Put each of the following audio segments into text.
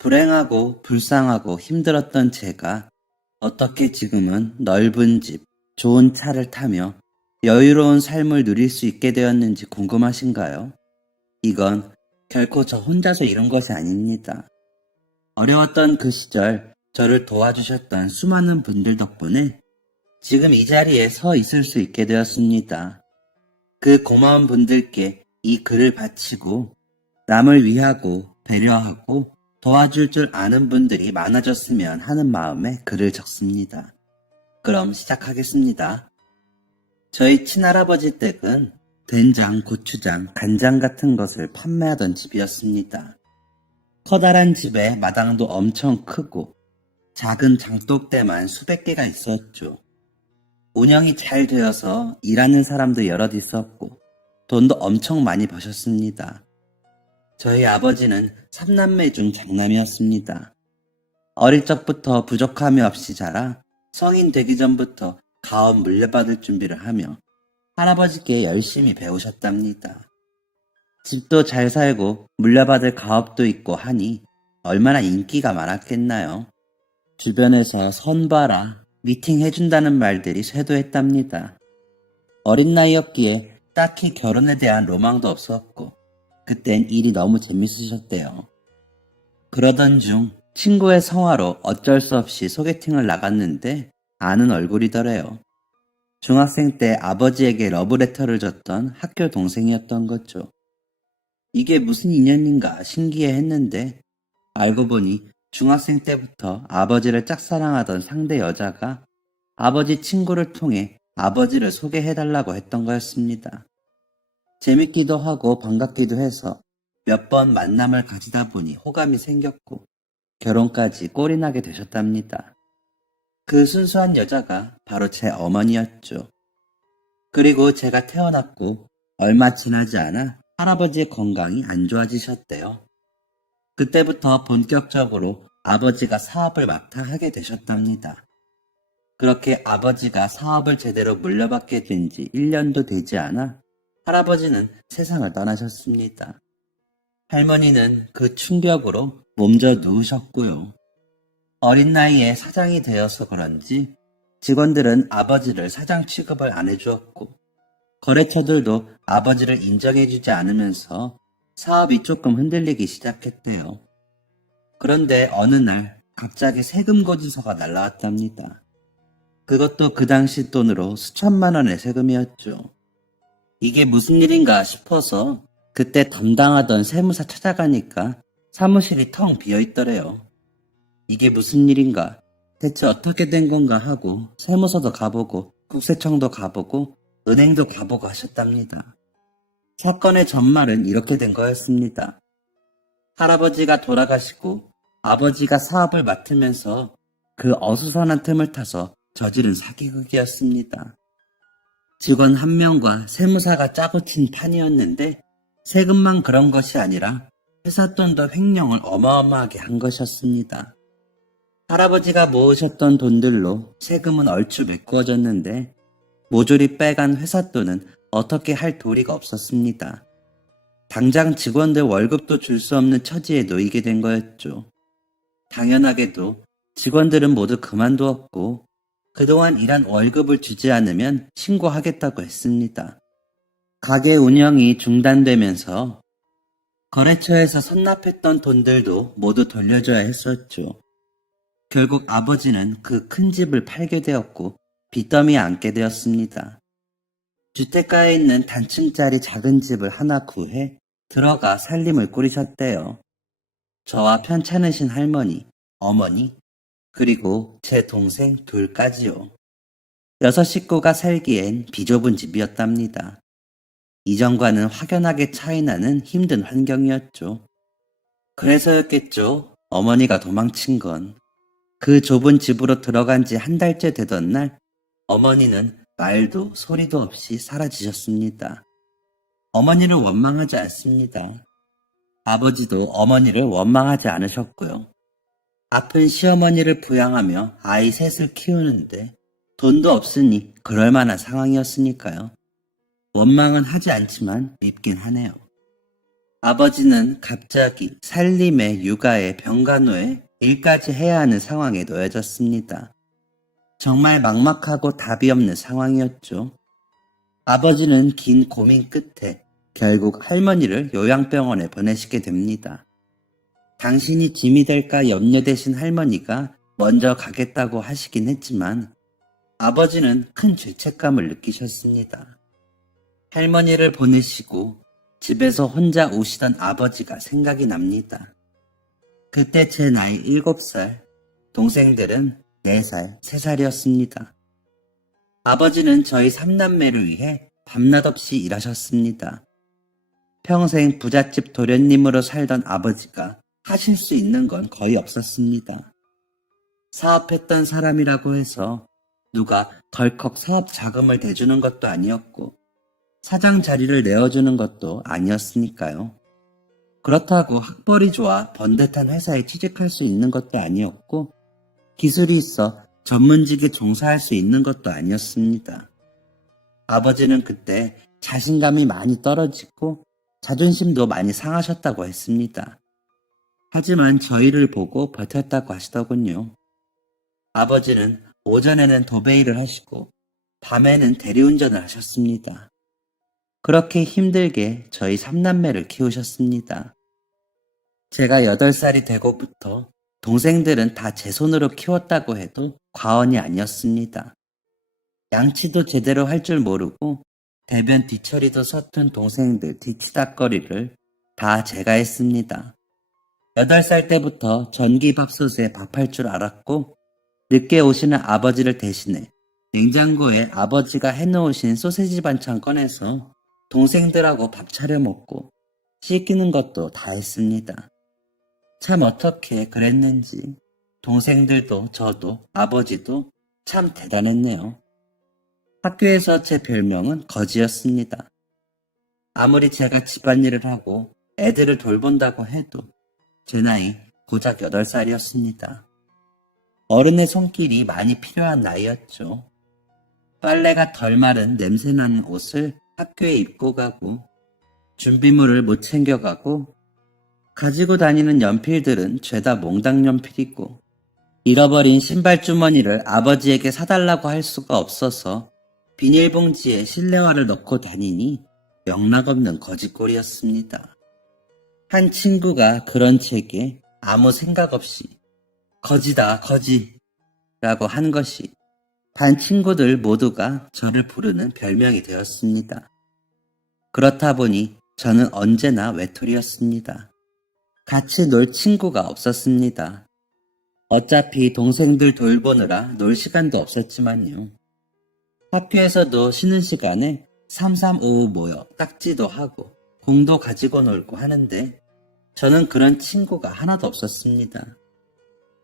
불행하고 불쌍하고 힘들었던 제가 어떻게 지금은 넓은 집, 좋은 차를 타며 여유로운 삶을 누릴 수 있게 되었는지 궁금하신가요? 이건 결코 저 혼자서 이룬 것이 아닙니다. 어려웠던 그 시절 저를 도와주셨던 수많은 분들 덕분에 지금 이 자리에 서 있을 수 있게 되었습니다. 그 고마운 분들께 이 글을 바치고 남을 위하고 배려하고 도와줄 줄 아는 분들이 많아졌으면 하는 마음에 글을 적습니다. 그럼 시작하겠습니다. 저희 친할아버지 댁은 된장, 고추장, 간장 같은 것을 판매하던 집이었습니다. 커다란 집에 마당도 엄청 크고 작은 장독대만 수백 개가 있었죠. 운영이 잘 되어서 일하는 사람도 여럿 있었고 돈도 엄청 많이 버셨습니다. 저희 아버지는 3남매 중 장남이었습니다. 어릴 적부터 부족함이 없이 자라 성인 되기 전부터 가업 물려받을 준비를 하며 할아버지께 열심히 배우셨답니다. 집도 잘 살고 물려받을 가업도 있고 하니 얼마나 인기가 많았겠나요? 주변에서 선봐라, 미팅해준다는 말들이 쇄도했답니다. 어린 나이였기에 딱히 결혼에 대한 로망도 없었고 그땐 일이 너무 재밌으셨대요. 그러던 중 친구의 성화로 어쩔 수 없이 소개팅을 나갔는데 아는 얼굴이더래요. 중학생 때 아버지에게 러브레터를 줬던 학교 동생이었던 거죠. 이게 무슨 인연인가 신기해했는데 알고 보니 중학생 때부터 아버지를 짝사랑하던 상대 여자가 아버지 친구를 통해 아버지를 소개해달라고 했던 거였습니다. 재밌기도 하고 반갑기도 해서 몇 번 만남을 가지다 보니 호감이 생겼고 결혼까지 꼴이 나게 되셨답니다. 그 순수한 여자가 바로 제 어머니였죠. 그리고 제가 태어났고 얼마 지나지 않아 할아버지의 건강이 안 좋아지셨대요. 그때부터 본격적으로 아버지가 사업을 맡아 하게 되셨답니다. 그렇게 아버지가 사업을 제대로 물려받게 된 지 1년도 되지 않아 할아버지는 세상을 떠나셨습니다. 할머니는 그 충격으로 몸져 누우셨고요. 어린 나이에 사장이 되어서 그런지 직원들은 아버지를 사장 취급을 안 해주었고 거래처들도 아버지를 인정해주지 않으면서 사업이 조금 흔들리기 시작했대요. 그런데 어느 날 갑자기 세금 고지서가 날라왔답니다. 그것도 그 당시 돈으로 수천만 원의 세금이었죠. 이게 무슨 일인가 싶어서 그때 담당하던 세무사 찾아가니까 사무실이 텅 비어있더래요. 이게 무슨 일인가, 대체 어떻게 된 건가 하고 세무서도 가보고 국세청도 가보고 은행도 가보고 하셨답니다. 사건의 전말은 이렇게 된 거였습니다. 할아버지가 돌아가시고 아버지가 사업을 맡으면서 그 어수선한 틈을 타서 저지른 사기극이었습니다. 직원 한 명과 세무사가 짜고 친 판이었는데 세금만 그런 것이 아니라 회사 돈도 횡령을 어마어마하게 한 것이었습니다. 할아버지가 모으셨던 돈들로 세금은 얼추 메꾸어졌는데 모조리 빼간 회사 돈은 어떻게 할 도리가 없었습니다. 당장 직원들 월급도 줄 수 없는 처지에 놓이게 된 거였죠. 당연하게도 직원들은 모두 그만두었고 그동안 일한 월급을 주지 않으면 신고하겠다고 했습니다. 가게 운영이 중단되면서 거래처에서 선납했던 돈들도 모두 돌려줘야 했었죠. 결국 아버지는 그 큰 집을 팔게 되었고 빚더미에 앉게 되었습니다. 주택가에 있는 단층짜리 작은 집을 하나 구해 들어가 살림을 꾸리셨대요. 저와 편찮으신 할머니, 어머니, 그리고 제 동생 둘까지요. 6식구가 살기엔 비좁은 집이었답니다. 이전과는 확연하게 차이나는 힘든 환경이었죠. 그래서였겠죠. 어머니가 도망친 건. 그 좁은 집으로 들어간 지 한 달째 되던 날 어머니는 말도 소리도 없이 사라지셨습니다. 어머니를 원망하지 않습니다. 아버지도 어머니를 원망하지 않으셨고요. 아픈 시어머니를 부양하며 아이 셋을 키우는데 돈도 없으니 그럴 만한 상황이었으니까요. 원망은 하지 않지만 밉긴 하네요. 아버지는 갑자기 살림에 육아에 병간호에 일까지 해야 하는 상황에 놓여졌습니다. 정말 막막하고 답이 없는 상황이었죠. 아버지는 긴 고민 끝에 결국 할머니를 요양병원에 보내시게 됩니다. 당신이 짐이 될까 염려되신 할머니가 먼저 가겠다고 하시긴 했지만 아버지는 큰 죄책감을 느끼셨습니다. 할머니를 보내시고 집에서 혼자 우시던 아버지가 생각이 납니다. 그때 제 나이 7살, 동생들은 4살, 3살이었습니다. 아버지는 저희 3남매를 위해 밤낮 없이 일하셨습니다. 평생 부잣집 도련님으로 살던 아버지가 하실 수 있는 건 거의 없었습니다. 사업했던 사람이라고 해서 누가 덜컥 사업 자금을 대주는 것도 아니었고 사장 자리를 내어주는 것도 아니었으니까요. 그렇다고 학벌이 좋아 번듯한 회사에 취직할 수 있는 것도 아니었고 기술이 있어 전문직에 종사할 수 있는 것도 아니었습니다. 아버지는 그때 자신감이 많이 떨어지고 자존심도 많이 상하셨다고 했습니다. 하지만 저희를 보고 버텼다고 하시더군요. 아버지는 오전에는 도배일을 하시고 밤에는 대리운전을 하셨습니다. 그렇게 힘들게 저희 3남매를 키우셨습니다. 제가 8살이 되고부터 동생들은 다 제 손으로 키웠다고 해도 과언이 아니었습니다. 양치도 제대로 할 줄 모르고 대변 뒤처리도 서툰 동생들 뒤치다꺼리를 다 제가 했습니다. 8살 때부터 전기밥솥에 밥할 줄 알았고 늦게 오시는 아버지를 대신해 냉장고에 아버지가 해놓으신 소세지 반찬 꺼내서 동생들하고 밥 차려 먹고 씻기는 것도 다 했습니다. 참 어떻게 그랬는지 동생들도 저도 아버지도 참 대단했네요. 학교에서 제 별명은 거지였습니다. 아무리 제가 집안일을 하고 애들을 돌본다고 해도 제 나이 고작 8살이었습니다. 어른의 손길이 많이 필요한 나이였죠. 빨래가 덜 마른 냄새나는 옷을 학교에 입고 가고 준비물을 못 챙겨가고 가지고 다니는 연필들은 죄다 몽당 연필이고 잃어버린 신발 주머니를 아버지에게 사달라고 할 수가 없어서 비닐봉지에 실내화를 넣고 다니니 영락없는 거지꼴이었습니다. 한 친구가 그런 제게 아무 생각 없이 거지다 거지라고 한 것이 반 친구들 모두가 저를 부르는 별명이 되었습니다. 그렇다 보니 저는 언제나 외톨이였습니다. 같이 놀 친구가 없었습니다. 어차피 동생들 돌보느라 놀 시간도 없었지만요. 학교에서도 쉬는 시간에 335 모여 딱지도 하고 공도 가지고 놀고 하는데 저는 그런 친구가 하나도 없었습니다.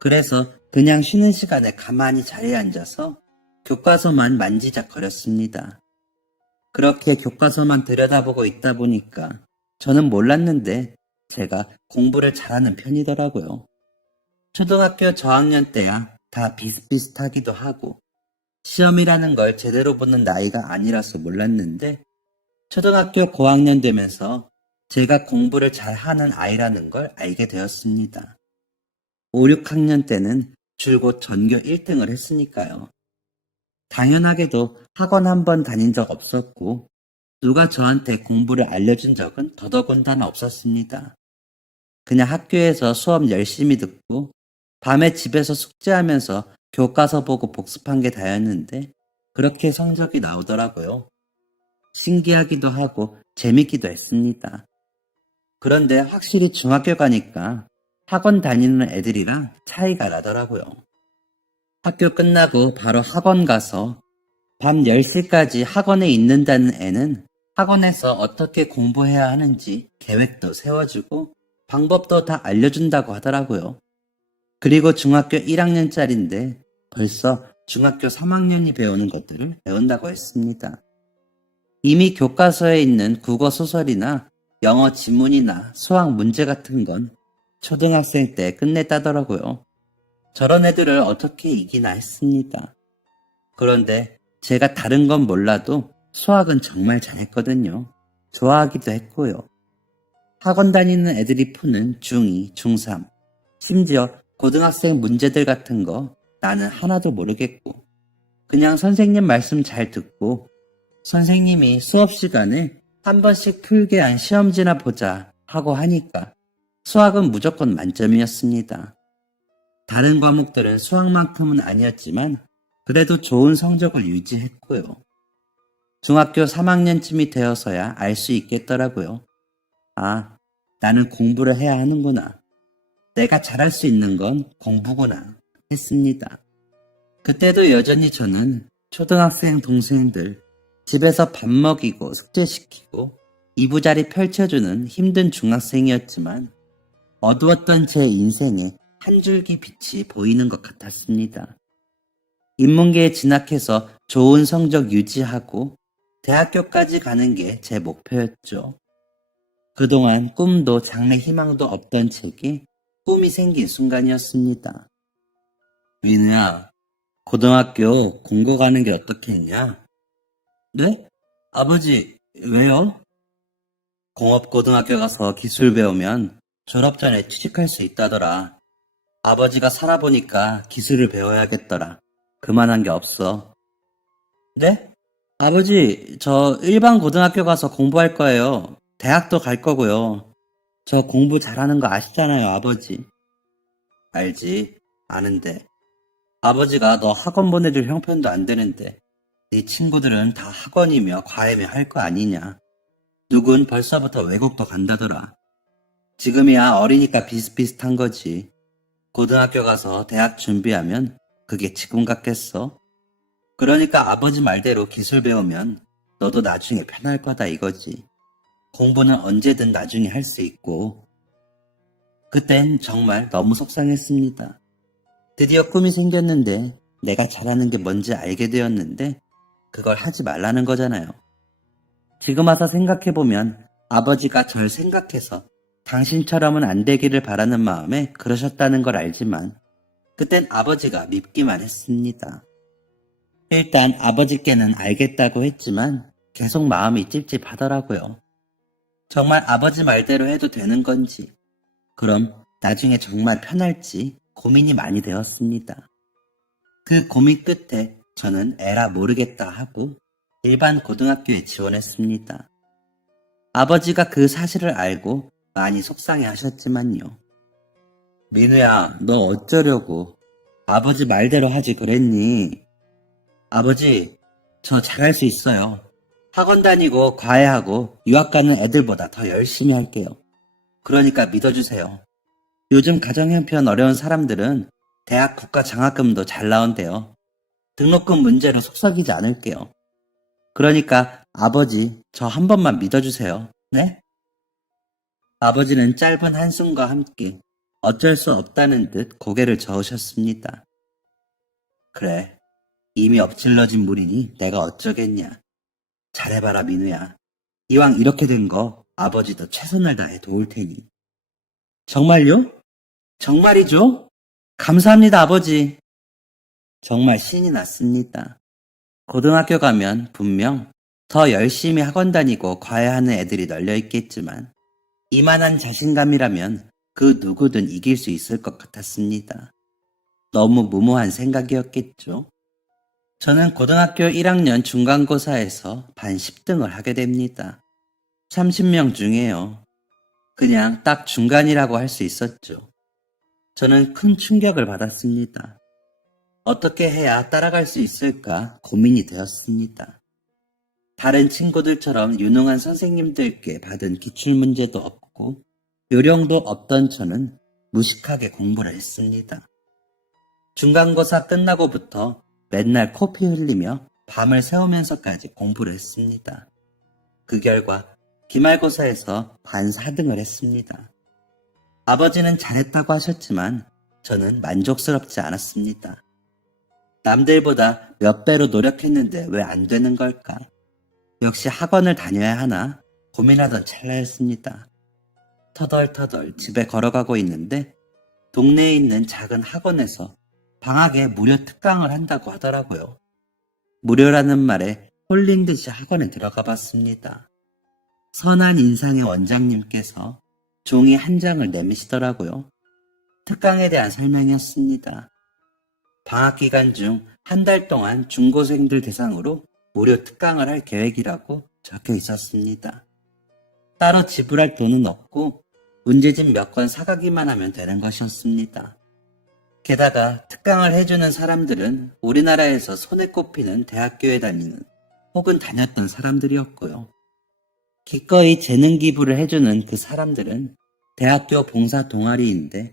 그래서 그냥 쉬는 시간에 가만히 자리에 앉아서 교과서만 만지작거렸습니다. 그렇게 교과서만 들여다보고 있다 보니까 저는 몰랐는데 제가 공부를 잘하는 편이더라고요. 초등학교 저학년 때야 다 비슷비슷하기도 하고 시험이라는 걸 제대로 보는 나이가 아니라서 몰랐는데 초등학교 고학년 되면서 제가 공부를 잘하는 아이라는 걸 알게 되었습니다. 5, 6학년 때는 줄곧 전교 1등을 했으니까요. 당연하게도 학원 한 번 다닌 적 없었고 누가 저한테 공부를 알려준 적은 더더군다나 없었습니다. 그냥 학교에서 수업 열심히 듣고 밤에 집에서 숙제하면서 교과서 보고 복습한 게 다였는데 그렇게 성적이 나오더라고요. 신기하기도 하고 재밌기도 했습니다. 그런데 확실히 중학교 가니까 학원 다니는 애들이랑 차이가 나더라고요. 학교 끝나고 바로 학원 가서 밤 10시까지 학원에 있는다는 애는 학원에서 어떻게 공부해야 하는지 계획도 세워주고 방법도 다 알려준다고 하더라고요. 그리고 중학교 1학년짜리인데 벌써 중학교 3학년이 배우는 것들을 배운다고 했습니다. 이미 교과서에 있는 국어 소설이나 영어 지문이나 수학 문제 같은 건 초등학생 때 끝냈다더라고요. 저런 애들을 어떻게 이기나 했습니다. 그런데 제가 다른 건 몰라도 수학은 정말 잘했거든요. 좋아하기도 했고요. 학원 다니는 애들이 푸는 중2, 중3, 심지어 고등학생 문제들 같은 거 나는 하나도 모르겠고 그냥 선생님 말씀 잘 듣고 선생님이 수업 시간에 한 번씩 풀게 한 시험지나 보자 하고 하니까 수학은 무조건 만점이었습니다. 다른 과목들은 수학만큼은 아니었지만 그래도 좋은 성적을 유지했고요. 중학교 3학년쯤이 되어서야 알 수 있겠더라고요. 아, 나는 공부를 해야 하는구나. 내가 잘할 수 있는 건 공부구나 했습니다. 그때도 여전히 저는 초등학생 동생들 집에서 밥 먹이고 숙제시키고 이부자리 펼쳐주는 힘든 중학생이었지만 어두웠던 제 인생에 한 줄기 빛이 보이는 것 같았습니다. 인문계에 진학해서 좋은 성적 유지하고 대학교까지 가는 게 제 목표였죠. 그동안 꿈도 장래 희망도 없던 제게 꿈이 생긴 순간이었습니다. 민우야, 고등학교 공고 가는 게 어떻겠냐? 네? 아버지, 왜요? 공업고등학교 가서 기술 배우면 졸업 전에 취직할 수 있다더라. 아버지가 살아보니까 기술을 배워야겠더라. 그만한 게 없어. 네? 아버지, 저 일반 고등학교 가서 공부할 거예요. 대학도 갈 거고요. 저 공부 잘하는 거 아시잖아요, 아버지. 알지, 아는데. 아버지가 너 학원 보내줄 형편도 안 되는데 네 친구들은 다 학원이며 과외며 할 거 아니냐. 누군 벌써부터 외국도 간다더라. 지금이야 어리니까 비슷비슷한 거지. 고등학교 가서 대학 준비하면 그게 지금 같겠어? 그러니까 아버지 말대로 기술 배우면 너도 나중에 편할 거다 이거지. 공부는 언제든 나중에 할 수 있고. 그땐 정말 너무 속상했습니다. 드디어 꿈이 생겼는데 내가 잘하는 게 뭔지 알게 되었는데 그걸 하지 말라는 거잖아요. 지금 와서 생각해보면 아버지가 절 생각해서 당신처럼은 안 되기를 바라는 마음에 그러셨다는 걸 알지만 그땐 아버지가 밉기만 했습니다. 일단 아버지께는 알겠다고 했지만 계속 마음이 찝찝하더라고요. 정말 아버지 말대로 해도 되는 건지, 그럼 나중에 정말 편할지 고민이 많이 되었습니다. 그 고민 끝에 저는 에라 모르겠다 하고 일반 고등학교에 지원했습니다. 아버지가 그 사실을 알고 많이 속상해 하셨지만요. 민우야, 너 어쩌려고? 아버지 말대로 하지 그랬니? 아버지, 저 잘할 수 있어요. 학원 다니고 과외하고 유학 가는 애들보다 더 열심히 할게요. 그러니까 믿어주세요. 요즘 가정 형편 어려운 사람들은 대학 국가 장학금도 잘 나온대요. 등록금 문제로 속썩이지 않을게요. 그러니까 아버지, 저 한 번만 믿어주세요. 네? 아버지는 짧은 한숨과 함께 어쩔 수 없다는 듯 고개를 저으셨습니다. 그래, 이미 엎질러진 물이니 내가 어쩌겠냐. 잘해봐라 민우야. 이왕 이렇게 된 거 아버지도 최선을 다해 도울 테니. 정말요? 정말이죠? 감사합니다 아버지. 정말 신이 났습니다. 고등학교 가면 분명 더 열심히 학원 다니고 과외하는 애들이 널려 있겠지만 이만한 자신감이라면 그 누구든 이길 수 있을 것 같았습니다. 너무 무모한 생각이었겠죠. 저는 고등학교 1학년 중간고사에서 반 10등을 하게 됩니다. 30명 중에요. 그냥 딱 중간이라고 할 수 있었죠. 저는 큰 충격을 받았습니다. 어떻게 해야 따라갈 수 있을까 고민이 되었습니다. 다른 친구들처럼 유능한 선생님들께 받은 기출문제도 없고 요령도 없던 저는 무식하게 공부를 했습니다. 중간고사 끝나고부터 맨날 코피 흘리며 밤을 새우면서까지 공부를 했습니다. 그 결과 기말고사에서 반 4등을 했습니다. 아버지는 잘했다고 하셨지만 저는 만족스럽지 않았습니다. 남들보다 몇 배로 노력했는데 왜 안 되는 걸까? 역시 학원을 다녀야 하나 고민하던 찰나였습니다. 터덜터덜 집에 걸어가고 있는데 동네에 있는 작은 학원에서 방학에 무료 특강을 한다고 하더라고요. 무료라는 말에 홀린 듯이 학원에 들어가 봤습니다. 선한 인상의 원장님께서 종이 한 장을 내미시더라고요. 특강에 대한 설명이었습니다. 방학 기간 중 한 달 동안 중고생들 대상으로 무료 특강을 할 계획이라고 적혀 있었습니다. 따로 지불할 돈은 없고 문제집 몇 권 사가기만 하면 되는 것이었습니다. 게다가 특강을 해주는 사람들은 우리나라에서 손에 꼽히는 대학교에 다니는 혹은 다녔던 사람들이었고요. 기꺼이 재능 기부를 해주는 그 사람들은 대학교 봉사 동아리인데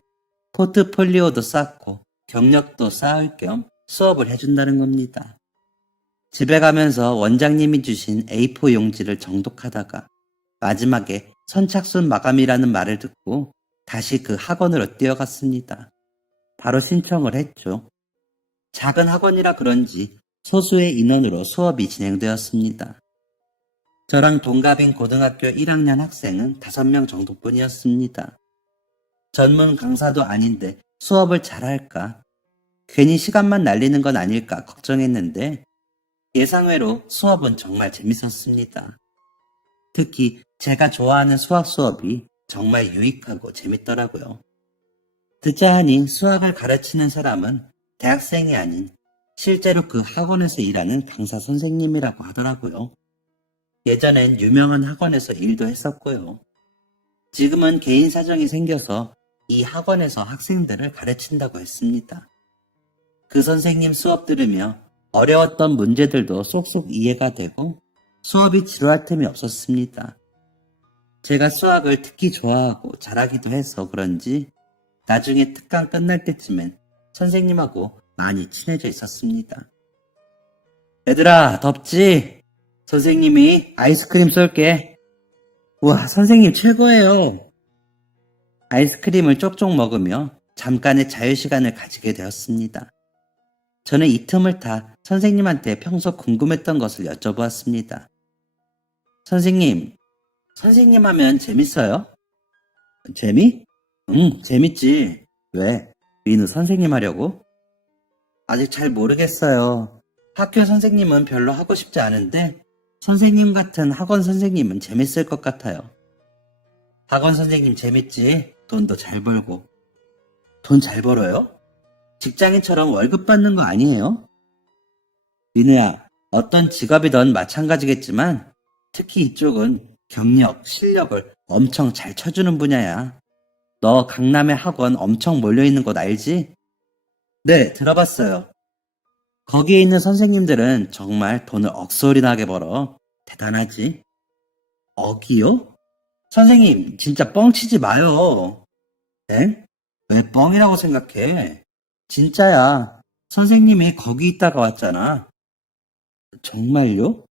포트폴리오도 쌓고 경력도 쌓을 겸 수업을 해준다는 겁니다. 집에 가면서 원장님이 주신 A4 용지를 정독하다가 마지막에 선착순 마감이라는 말을 듣고 다시 그 학원으로 뛰어갔습니다. 바로 신청을 했죠. 작은 학원이라 그런지 소수의 인원으로 수업이 진행되었습니다. 저랑 동갑인 고등학교 1학년 학생은 5명 정도뿐이었습니다. 전문 강사도 아닌데 수업을 잘할까? 괜히 시간만 날리는 건 아닐까 걱정했는데 예상외로 수업은 정말 재밌었습니다. 특히 제가 좋아하는 수학 수업이 정말 유익하고 재밌더라고요. 듣자 하니 수학을 가르치는 사람은 대학생이 아닌 실제로 그 학원에서 일하는 강사 선생님이라고 하더라고요. 예전엔 유명한 학원에서 일도 했었고요. 지금은 개인 사정이 생겨서 이 학원에서 학생들을 가르친다고 했습니다. 그 선생님 수업 들으며 어려웠던 문제들도 쏙쏙 이해가 되고 수업이 지루할 틈이 없었습니다. 제가 수학을 특히 좋아하고 잘하기도 해서 그런지 나중에 특강 끝날 때쯤엔 선생님하고 많이 친해져 있었습니다. 얘들아, 덥지? 선생님이 아이스크림 쏠게. 우와, 선생님 최고예요. 아이스크림을 쪽쪽 먹으며 잠깐의 자유시간을 가지게 되었습니다. 저는 이 틈을 타 선생님한테 평소 궁금했던 것을 여쭤보았습니다. 선생님 하면 재밌어요? 재미? 응, 재밌지. 왜? 민우 선생님 하려고? 아직 잘 모르겠어요. 학교 선생님은 별로 하고 싶지 않은데 선생님 같은 학원 선생님은 재밌을 것 같아요. 학원 선생님 재밌지? 돈도 잘 벌고. 돈 잘 벌어요? 직장인처럼 월급 받는 거 아니에요? 민우야, 어떤 직업이든 마찬가지겠지만 특히 이쪽은 경력, 실력을 엄청 잘 쳐주는 분야야. 너 강남에 학원 엄청 몰려있는 곳 알지? 네, 들어봤어요. 거기에 있는 선생님들은 정말 돈을 억소리나게 벌어. 대단하지? 억이요? 선생님, 진짜 뻥치지 마요. 엥? 왜 뻥이라고 생각해? 진짜야. 선생님이 거기 있다가 왔잖아. 정말요?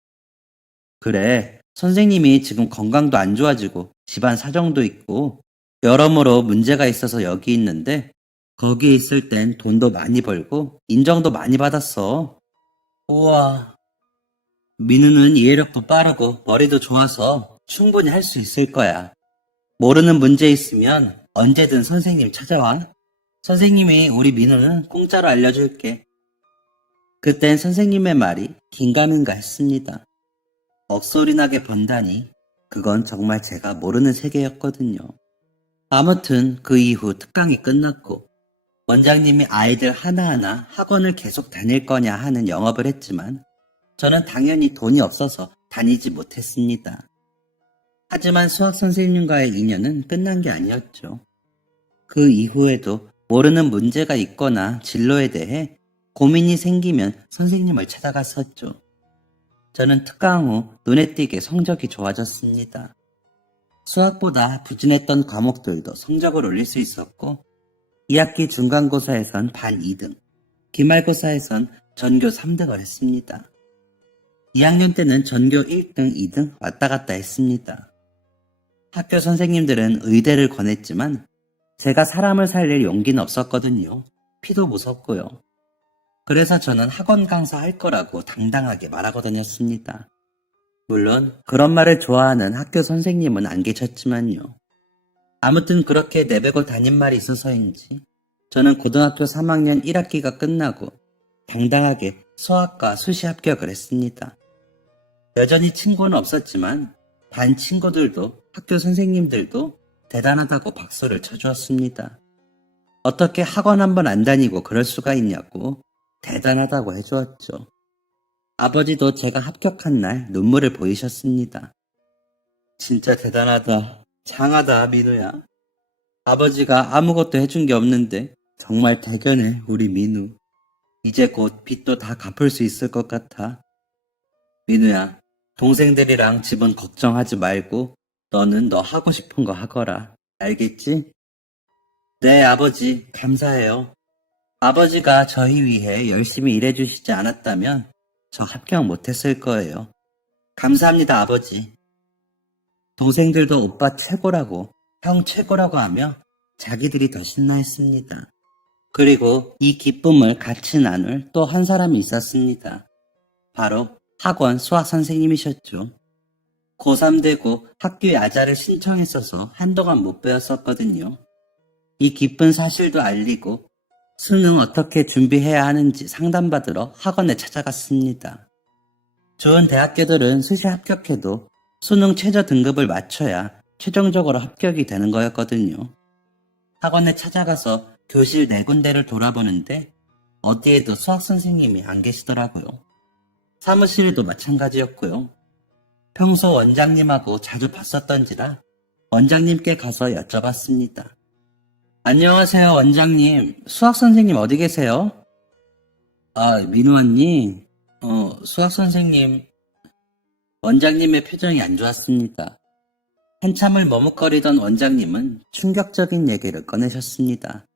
그래. 선생님이 지금 건강도 안 좋아지고 집안 사정도 있고 여러모로 문제가 있어서 여기 있는데 거기 있을 땐 돈도 많이 벌고 인정도 많이 받았어. 우와. 민우는 이해력도 빠르고 머리도 좋아서 충분히 할 수 있을 거야. 모르는 문제 있으면 언제든 선생님 찾아와. 선생님이 우리 민우는 공짜로 알려줄게. 그땐 선생님의 말이 긴가민가 했습니다. 억소리나게 번다니 그건 정말 제가 모르는 세계였거든요. 아무튼 그 이후 특강이 끝났고 원장님이 아이들 하나하나 학원을 계속 다닐 거냐 하는 영업을 했지만 저는 당연히 돈이 없어서 다니지 못했습니다. 하지만 수학 선생님과의 인연은 끝난 게 아니었죠. 그 이후에도 모르는 문제가 있거나 진로에 대해 고민이 생기면 선생님을 찾아갔었죠. 저는 특강 후 눈에 띄게 성적이 좋아졌습니다. 수학보다 부진했던 과목들도 성적을 올릴 수 있었고 2학기 중간고사에선 반 2등, 기말고사에선 전교 3등을 했습니다. 2학년 때는 전교 1등, 2등 왔다 갔다 했습니다. 학교 선생님들은 의대를 권했지만 제가 사람을 살릴 용기는 없었거든요. 피도 무섭고요. 그래서 저는 학원 강사 할 거라고 당당하게 말하고 다녔습니다. 물론 그런 말을 좋아하는 학교 선생님은 안 계셨지만요. 아무튼 그렇게 내배고 다닌 말이 있어서인지 저는 고등학교 3학년 1학기가 끝나고 당당하게 수학과 수시 합격을 했습니다. 여전히 친구는 없었지만 반 친구들도 학교 선생님들도 대단하다고 박수를 쳐주었습니다. 어떻게 학원 한번 안 다니고 그럴 수가 있냐고 대단하다고 해주었죠. 아버지도 제가 합격한 날 눈물을 보이셨습니다. 진짜 대단하다. 장하다, 민우야. 아버지가 아무것도 해준 게 없는데 정말 대견해, 우리 민우. 이제 곧 빚도 다 갚을 수 있을 것 같아. 민우야, 동생들이랑 집은 걱정하지 말고 너는 너 하고 싶은 거 하거라. 알겠지? 네, 아버지. 감사해요. 아버지가 저희 위해 열심히 일해주시지 않았다면 저 합격 못했을 거예요. 감사합니다, 아버지. 동생들도 오빠 최고라고, 형 최고라고 하며 자기들이 더 신나했습니다. 그리고 이 기쁨을 같이 나눌 또 한 사람이 있었습니다. 바로 학원 수학 선생님이셨죠. 고3 되고 학교 야자를 신청했어서 한동안 못 배웠었거든요. 이 기쁜 사실도 알리고 수능 어떻게 준비해야 하는지 상담받으러 학원에 찾아갔습니다. 좋은 대학교들은 수시 합격해도 수능 최저 등급을 맞춰야 최종적으로 합격이 되는 거였거든요. 학원에 찾아가서 교실 4군데를 돌아보는데 어디에도 수학 선생님이 안 계시더라고요. 사무실에도 마찬가지였고요. 평소 원장님하고 자주 봤었던지라 원장님께 가서 여쭤봤습니다. 안녕하세요, 원장님. 수학 선생님 어디 계세요? 아, 민우 언니. 수학 선생님. 원장님의 표정이 안 좋았습니다. 한참을 머뭇거리던 원장님은 충격적인 얘기를 꺼내셨습니다.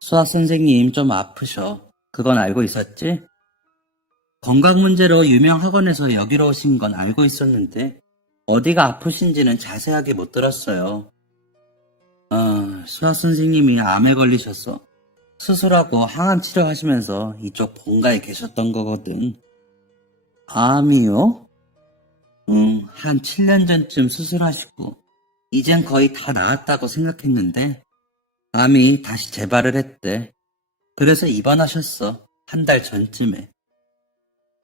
수학 선생님 좀 아프셔. 그건 알고 있었지? 건강 문제로 유명 학원에서 여기로 오신 건 알고 있었는데 어디가 아프신지는 자세하게 못 들었어요. 수학 선생님이 암에 걸리셔서 수술하고 항암 치료하시면서 이쪽 본가에 계셨던 거거든. 암이요? 응, 한 7년 전쯤 수술하시고 이젠 거의 다 나았다고 생각했는데 암이 다시 재발을 했대. 그래서 입원하셨어. 한 달 전쯤에.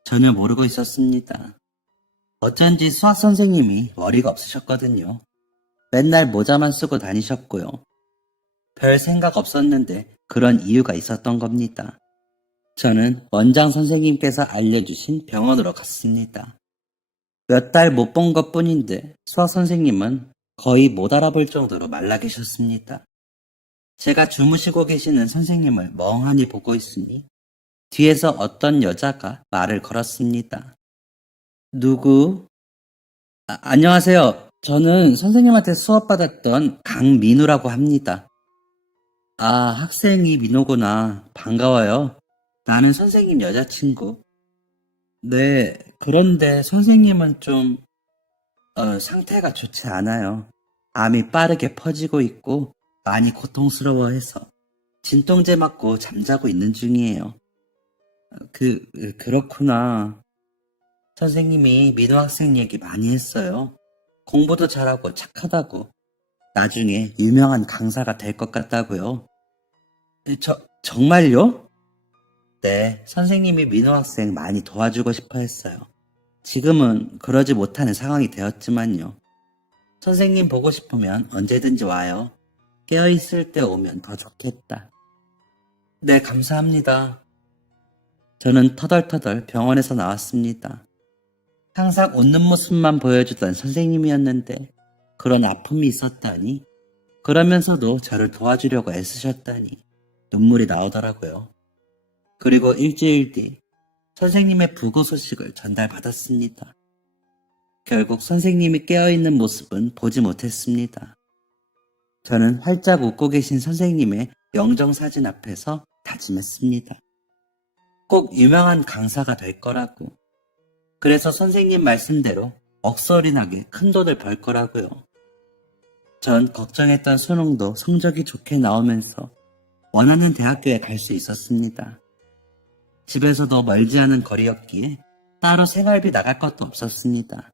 전혀 모르고 있었습니다. 어쩐지 수학 선생님이 머리가 없으셨거든요. 맨날 모자만 쓰고 다니셨고요. 별 생각 없었는데 그런 이유가 있었던 겁니다. 저는 원장 선생님께서 알려주신 병원으로 갔습니다. 몇 달 못 본 것 뿐인데 수학 선생님은 거의 못 알아볼 정도로 말라 계셨습니다. 제가 주무시고 계시는 선생님을 멍하니 보고 있으니 뒤에서 어떤 여자가 말을 걸었습니다. 누구? 안녕하세요. 저는 선생님한테 수업받았던 강민우라고 합니다. 아, 학생이 민호구나. 반가워요. 나는 선생님 여자친구. 네, 그런데 선생님은 좀, 상태가 좋지 않아요. 암이 빠르게 퍼지고 있고 많이 고통스러워해서 진통제 맞고 잠자고 있는 중이에요. 그렇구나. 선생님이 민호 학생 얘기 많이 했어요. 공부도 잘하고 착하다고. 나중에 유명한 강사가 될 것 같다고요. 정말요? 네, 선생님이 민호 학생 많이 도와주고 싶어 했어요. 지금은 그러지 못하는 상황이 되었지만요. 선생님 보고 싶으면 언제든지 와요. 깨어있을 때 오면 더 좋겠다. 네, 감사합니다. 저는 터덜터덜 병원에서 나왔습니다. 항상 웃는 모습만 보여주던 선생님이었는데 그런 아픔이 있었다니, 그러면서도 저를 도와주려고 애쓰셨다니 눈물이 나오더라고요. 그리고 일주일 뒤 선생님의 부고 소식을 전달받았습니다. 결국 선생님이 깨어있는 모습은 보지 못했습니다. 저는 활짝 웃고 계신 선생님의 영정사진 앞에서 다짐했습니다. 꼭 유명한 강사가 될 거라고. 그래서 선생님 말씀대로 억소리나게 큰 돈을 벌 거라고요. 전 걱정했던 수능도 성적이 좋게 나오면서 원하는 대학교에 갈 수 있었습니다. 집에서도 멀지 않은 거리였기에 따로 생활비 나갈 것도 없었습니다.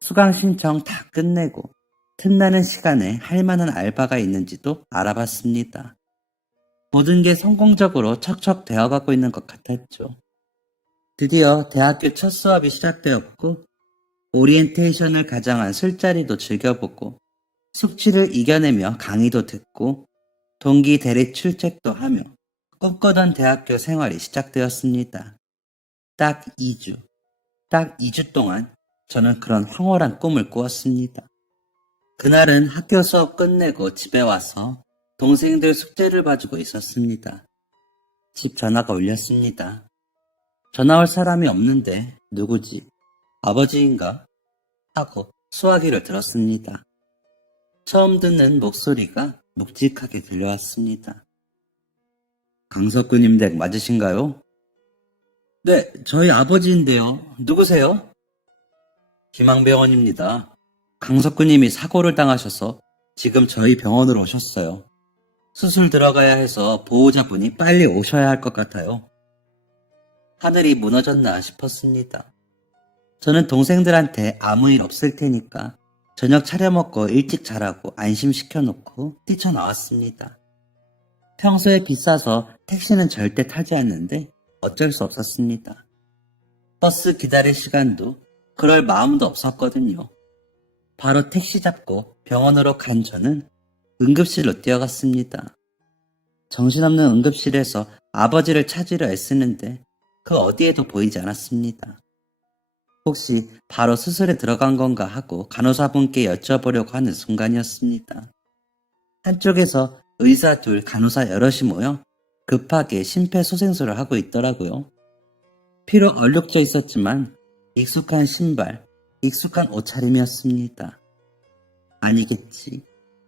수강 신청 다 끝내고 틈나는 시간에 할 만한 알바가 있는지도 알아봤습니다. 모든 게 성공적으로 척척 되어가고 있는 것 같았죠. 드디어 대학교 첫 수업이 시작되었고 오리엔테이션을 가장한 술자리도 즐겨보고 숙취를 이겨내며 강의도 듣고 동기 대리 출첵도 하며 꿈꾸던 대학교 생활이 시작되었습니다. 딱 2주. 딱 2주 동안 저는 그런 황홀한 꿈을 꾸었습니다. 그날은 학교 수업 끝내고 집에 와서 동생들 숙제를 봐주고 있었습니다. 집 전화가 울렸습니다. 전화 올 사람이 없는데 누구지? 아버지인가? 하고 수화기를 들었습니다. 처음 듣는 목소리가 묵직하게 들려왔습니다. 강석구님 댁 맞으신가요? 네, 저희 아버지인데요. 누구세요? 희망병원입니다. 강석구님이 사고를 당하셔서 지금 저희 병원으로 오셨어요. 수술 들어가야 해서 보호자분이 빨리 오셔야 할 것 같아요. 하늘이 무너졌나 싶었습니다. 저는 동생들한테 아무 일 없을 테니까 저녁 차려 먹고 일찍 자라고 안심시켜놓고 뛰쳐나왔습니다. 평소에 비싸서 택시는 절대 타지 않는데 어쩔 수 없었습니다. 버스 기다릴 시간도 그럴 마음도 없었거든요. 바로 택시 잡고 병원으로 간 저는 응급실로 뛰어갔습니다. 정신없는 응급실에서 아버지를 찾으려 애쓰는데 그 어디에도 보이지 않았습니다. 혹시 바로 수술에 들어간 건가 하고 간호사분께 여쭤보려고 하는 순간이었습니다. 한쪽에서 의사 둘, 간호사 여럿이 모여 급하게 심폐소생술을 하고 있더라고요. 피로 얼룩져 있었지만 익숙한 신발, 익숙한 옷차림이었습니다. 아니겠지,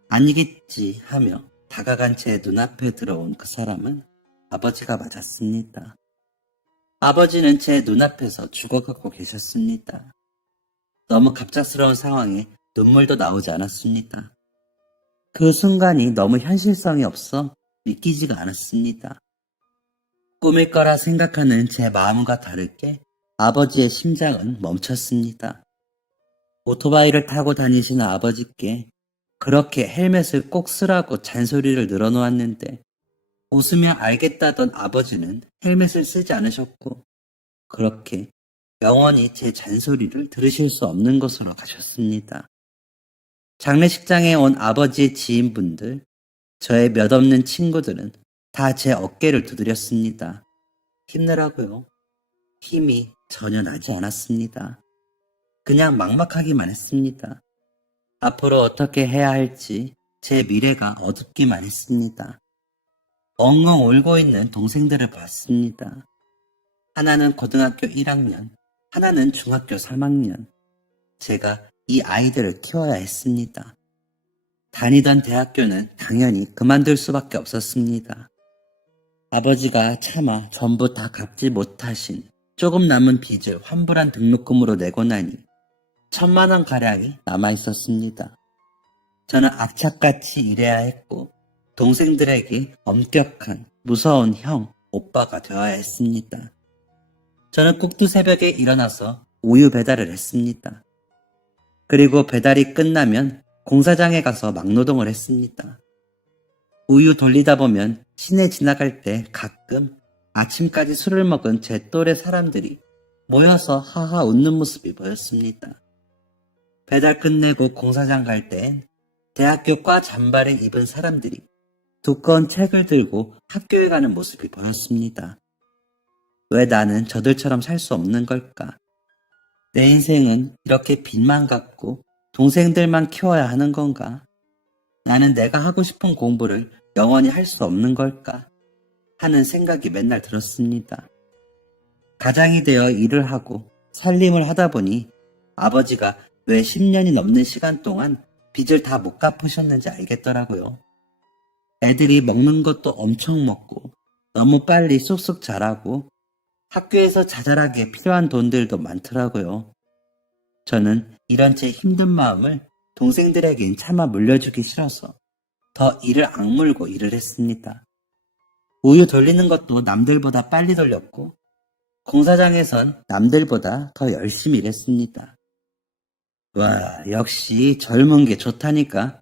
아니겠지 하며 다가간 제 눈앞에 들어온 그 사람은 아버지가 맞았습니다. 아버지는 제 눈앞에서 죽어가고 계셨습니다. 너무 갑작스러운 상황에 눈물도 나오지 않았습니다. 그 순간이 너무 현실성이 없어 믿기지가 않았습니다. 꿈일 거라 생각하는 제 마음과 다르게 아버지의 심장은 멈췄습니다. 오토바이를 타고 다니시는 아버지께 그렇게 헬멧을 꼭 쓰라고 잔소리를 늘어놓았는데 웃으며 알겠다던 아버지는 헬멧을 쓰지 않으셨고 그렇게 영원히 제 잔소리를 들으실 수 없는 곳으로 가셨습니다. 장례식장에 온 아버지의 지인분들, 저의 몇 없는 친구들은 다 제 어깨를 두드렸습니다. 힘내라고요. 힘이 전혀 나지 않았습니다. 그냥 막막하기만 했습니다. 앞으로 어떻게 해야 할지 제 미래가 어둡기만 했습니다. 엉엉 울고 있는 동생들을 봤습니다. 하나는 고등학교 1학년, 하나는 중학교 3학년. 제가 이 아이들을 키워야 했습니다. 다니던 대학교는 당연히 그만둘 수밖에 없었습니다. 아버지가 차마 전부 다 갚지 못하신 조금 남은 빚을 환불한 등록금으로 내고 나니 1,000만 원 가량이 남아 있었습니다. 저는 악착같이 일해야 했고 동생들에게 엄격한 무서운 형, 오빠가 되어야 했습니다. 저는 꼭두 새벽에 일어나서 우유 배달을 했습니다. 그리고 배달이 끝나면 공사장에 가서 막노동을 했습니다. 우유 돌리다 보면 시내 지나갈 때 가끔 아침까지 술을 먹은 제 또래 사람들이 모여서 하하 웃는 모습이 보였습니다. 배달 끝내고 공사장 갈 땐 대학교 과 잠바를 입은 사람들이 두꺼운 책을 들고 학교에 가는 모습이 보였습니다. 왜 나는 저들처럼 살 수 없는 걸까? 내 인생은 이렇게 빚만 갚고 동생들만 키워야 하는 건가? 나는 내가 하고 싶은 공부를 영원히 할 수 없는 걸까? 하는 생각이 맨날 들었습니다. 가장이 되어 일을 하고 살림을 하다 보니 아버지가 왜 10년이 넘는 시간 동안 빚을 다 못 갚으셨는지 알겠더라고요. 애들이 먹는 것도 엄청 먹고 너무 빨리 쑥쑥 자라고 학교에서 자잘하게 필요한 돈들도 많더라고요. 저는 이런 제 힘든 마음을 동생들에겐 차마 물려주기 싫어서 더 이를 악물고 일을 했습니다. 우유 돌리는 것도 남들보다 빨리 돌렸고 공사장에선 남들보다 더 열심히 일했습니다. 와, 역시 젊은 게 좋다니까.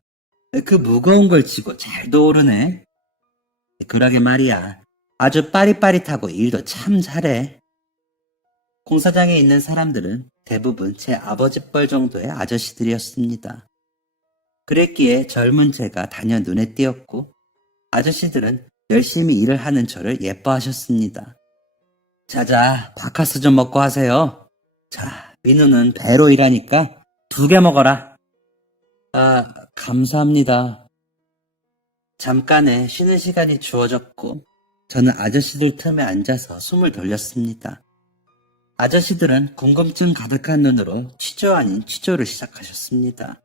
그 무거운 걸 쥐고 잘도 오르네. 그러게 말이야. 아주 빠릿빠릿하고 일도 참 잘해. 공사장에 있는 사람들은 대부분 제 아버지 뻘 정도의 아저씨들이었습니다. 그랬기에 젊은 제가 단연 눈에 띄었고 아저씨들은 열심히 일을 하는 저를 예뻐하셨습니다. 자자, 바카스 좀 먹고 하세요. 자, 민우는 배로 일하니까 2개 먹어라. 아, 감사합니다. 잠깐의 쉬는 시간이 주어졌고 저는 아저씨들 틈에 앉아서 숨을 돌렸습니다. 아저씨들은 궁금증 가득한 눈으로 취조 아닌 취조를 시작하셨습니다.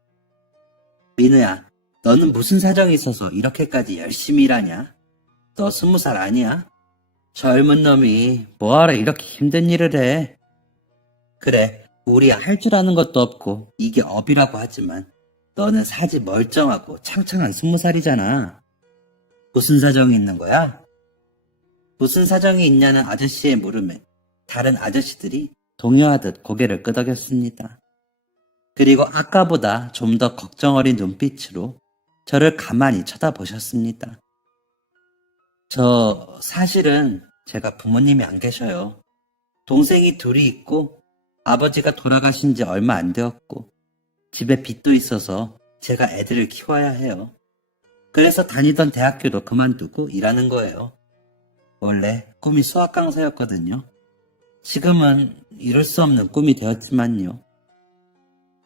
민우야, 너는 무슨 사정이 있어서 이렇게까지 열심히 일하냐? 너 20살 아니야? 젊은 놈이 뭐하러 이렇게 힘든 일을 해? 그래, 우리 할 줄 아는 것도 없고 이게 업이라고 하지만 너는 사지 멀쩡하고 창창한 20살이잖아. 무슨 사정이 있는 거야? 무슨 사정이 있냐는 아저씨의 물음에 다른 아저씨들이 동요하듯 고개를 끄덕였습니다. 그리고 아까보다 좀 더 걱정 어린 눈빛으로 저를 가만히 쳐다보셨습니다. 저 사실은 제가 부모님이 안 계셔요. 동생이 둘이 있고 아버지가 돌아가신 지 얼마 안 되었고 집에 빚도 있어서 제가 애들을 키워야 해요. 그래서 다니던 대학교도 그만두고 일하는 거예요. 원래 꿈이 수학 강사였거든요. 지금은 이룰 수 없는 꿈이 되었지만요.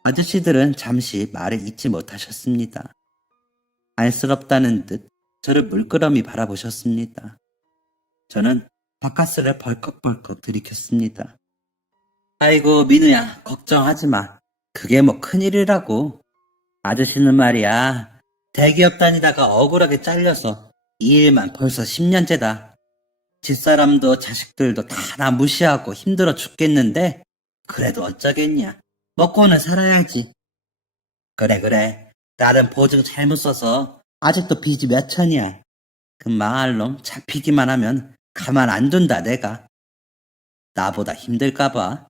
아저씨들은 잠시 말을 잇지 못하셨습니다. 안쓰럽다는 듯 저를 물끄러미 바라보셨습니다. 저는 바카스를 벌컥벌컥 들이켰습니다. 아이고 민우야, 걱정하지 마. 그게 뭐 큰일이라고. 아저씨는 말이야, 대기업 다니다가 억울하게 잘려서 이 일만 벌써 10년째다. 집사람도 자식들도 다 나 무시하고 힘들어 죽겠는데 그래도 어쩌겠냐. 먹고는 살아야지. 그래. 나름 보증 잘못 써서 아직도 빚이 몇 천이야. 그 망할 놈 잡히기만 하면 가만 안 둔다 내가. 나보다 힘들까봐.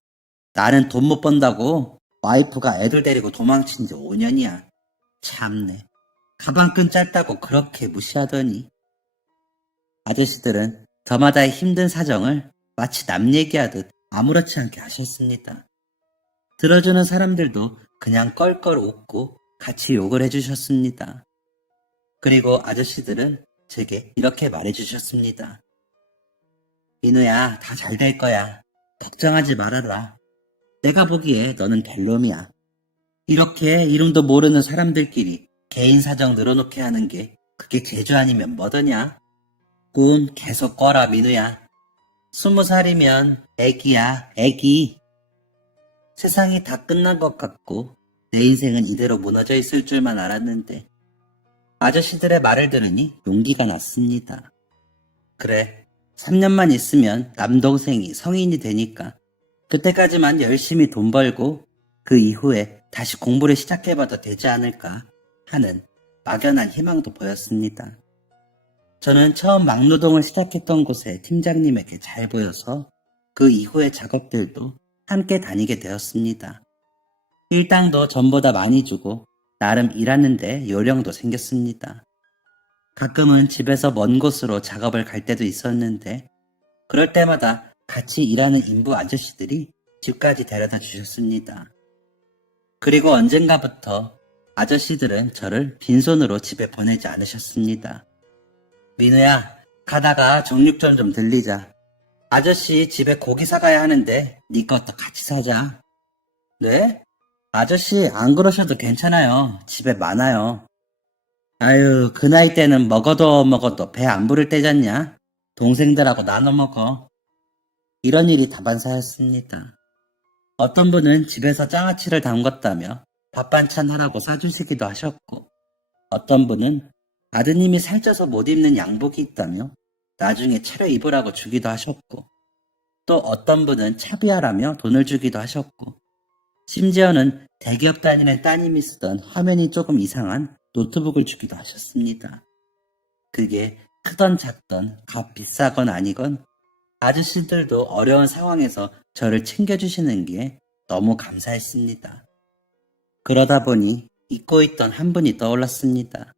나는 돈 못 번다고 와이프가 애들 데리고 도망친 지 5년이야. 참네. 가방끈 짧다고 그렇게 무시하더니. 아저씨들은 저마다의 힘든 사정을 마치 남 얘기하듯 아무렇지 않게 하셨습니다. 들어주는 사람들도 그냥 껄껄 웃고 같이 욕을 해주셨습니다. 그리고 아저씨들은 제게 이렇게 말해주셨습니다. 민우야, 다 잘 될 거야. 걱정하지 말아라. 내가 보기에 너는 별놈이야. 이렇게 이름도 모르는 사람들끼리 개인 사정 늘어놓게 하는 게 그게 재주 아니면 뭐더냐? 꿈 계속 꿔라 민우야. 20살이면 애기야, 애기. 세상이 다 끝난 것 같고 내 인생은 이대로 무너져 있을 줄만 알았는데 아저씨들의 말을 들으니 용기가 났습니다. 그래, 3년만 있으면 남동생이 성인이 되니까 그때까지만 열심히 돈 벌고 그 이후에 다시 공부를 시작해봐도 되지 않을까 하는 막연한 희망도 보였습니다. 저는 처음 막노동을 시작했던 곳의 팀장님에게 잘 보여서 그 이후의 작업들도 함께 다니게 되었습니다. 일당도 전보다 많이 주고 나름 일하는데 요령도 생겼습니다. 가끔은 집에서 먼 곳으로 작업을 갈 때도 있었는데 그럴 때마다 같이 일하는 인부 아저씨들이 집까지 데려다 주셨습니다. 그리고 언젠가부터 아저씨들은 저를 빈손으로 집에 보내지 않으셨습니다. 민우야, 가다가 정육점 좀 들리자. 아저씨 집에 고기 사가야 하는데 네 것도 같이 사자. 네? 아저씨 안 그러셔도 괜찮아요. 집에 많아요. 아유, 그 나이 때는 먹어도 배 안 부를 때잖냐? 동생들하고 나눠 먹어. 이런 일이 다반사였습니다. 어떤 분은 집에서 장아찌를 담궜다며 밥 반찬 하라고 싸주시기도 하셨고, 어떤 분은 아드님이 살쪄서 못 입는 양복이 있다며 나중에 차려 입으라고 주기도 하셨고, 또 어떤 분은 차비하라며 돈을 주기도 하셨고, 심지어는 대기업 다니는 따님이 쓰던 화면이 조금 이상한 노트북을 주기도 하셨습니다. 그게 크던 작던 값 비싸건 아니건 아저씨들도 어려운 상황에서 저를 챙겨주시는 게 너무 감사했습니다. 그러다 보니 잊고 있던 한 분이 떠올랐습니다.